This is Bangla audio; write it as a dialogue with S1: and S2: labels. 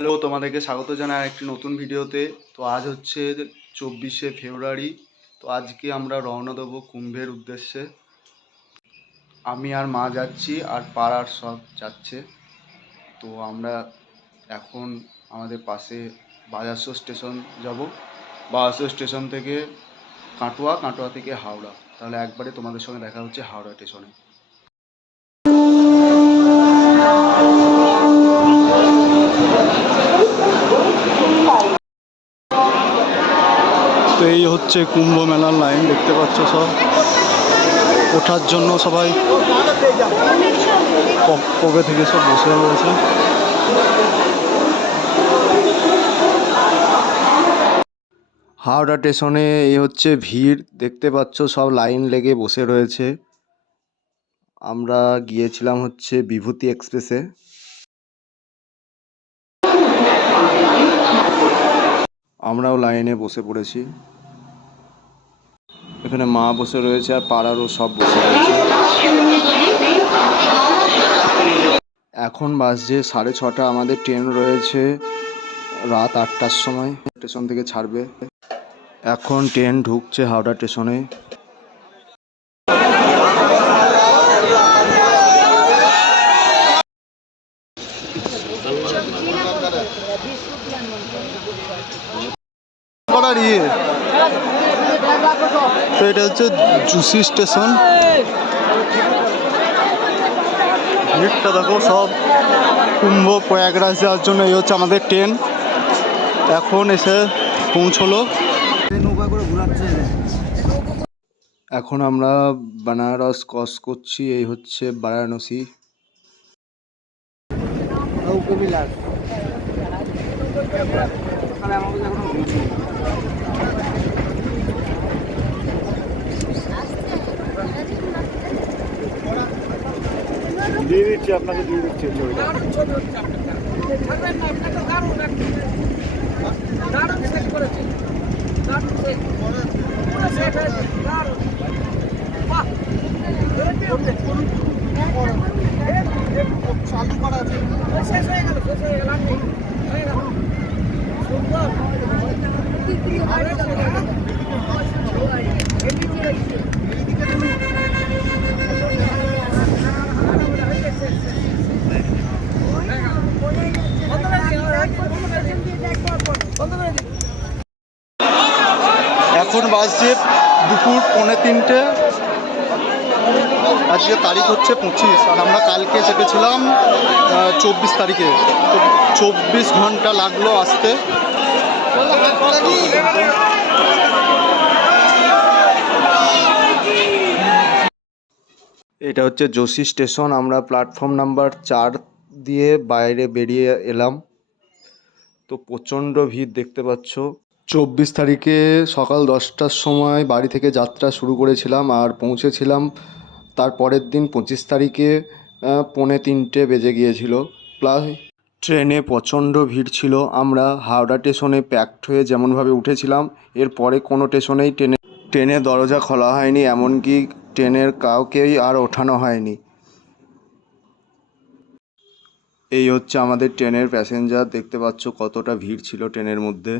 S1: হ্যালো, তোমাদেরকে স্বাগত জানাই একটি নতুন ভিডিওতে। তো আজ হচ্ছে চব্বিশে ফেব্রুয়ারি। তো আজকে আমরা রওনা দেবো কুম্ভের উদ্দেশ্যে। আমি আর মা যাচ্ছি আর পাড়ার সব যাচ্ছে। তো আমরা এখন আমাদের পাশে বাজারসো স্টেশন যাব। বাজারসো স্টেশন থেকে কাটোয়া কাটোয়া থেকে হাওড়া। তাহলে একবারে তোমাদের সঙ্গে দেখা হচ্ছে হাওড়া স্টেশনে। এই হচ্ছে কুম্ভ মেলার লাইন, দেখতে পাচ্ছ সব। ওঠার জন্য সবাই কবে থেকে সব বসে রয়েছে। হাওড়া স্টেশনে এই হচ্ছে ভিড়, দেখতে পাচ্ছ সব লাইন লেগে বসে রয়েছে। আমরা গিয়েছিলাম হচ্ছে বিভূতি এক্সপ্রেসে। আমরাও লাইনে বসে পড়েছি। এখানে মা বসে রয়েছে আর পাড়ারও সব বসে রয়েছে। এখন বাজছে সাড়ে ছটা, আমাদের ট্রেন রয়েছে রাত আটটার সময়। স্টেশন থেকে ছাড়বে। এখন ট্রেন ঢুকছে হাওড়া স্টেশনে। ইয়ে। তো এটা হচ্ছে জুসি স্টেশন ভিড়টা দেখো, সব কুম্ভ প্রয়াগরাজ যাওয়ার জন্য এই হচ্ছে আমাদের ট্রেন এখন এসে পৌঁছলো। এখন আমরা বানারস ক্রস করছি, এই হচ্ছে বারাণসী। দিয়ে দিচ্ছি আপনাকে দিয়ে দিচ্ছি বাজছে দুপুর পৌনে তিনটে। আজকে তারিখ হচ্ছে পঁচিশ। আর আমরা কালকে চেপেছিলাম চব্বিশ তারিখে। তো চব্বিশ ঘণ্টা লাগল আসতে। এটা হচ্ছে যোশী স্টেশন। আমরা প্ল্যাটফর্ম নাম্বার চার দিয়ে বাইরে বেরিয়ে এলাম। তো প্রচণ্ড ভিড় দেখতে পাচ্ছ। চব্বিশ তারিখে সকাল দশটার সময় বাড়ি থেকে যাত্রা শুরু করেছিলাম আর পৌঁছেছিলাম। তার পরের দিন পঁচিশ তারিখে পৌনে তিনটে বেজে গিয়েছিল। প্লাস ট্রেনে প্রচণ্ড ভিড় ছিল। আমরা হাওড়া স্টেশনে প্যাকড হয়ে যেমনভাবে উঠেছিলাম এরপরে কোনো স্টেশনেই ট্রেনে ট্রেনের দরজা খোলা হয়নি, এমনকি ট্রেনের কাউকেই আর ওঠানো হয়নি। এই হচ্ছে আমাদের ট্রেনের প্যাসেঞ্জার দেখতে পাচ্ছ কতটা ভিড় ছিল ট্রেনের মধ্যে।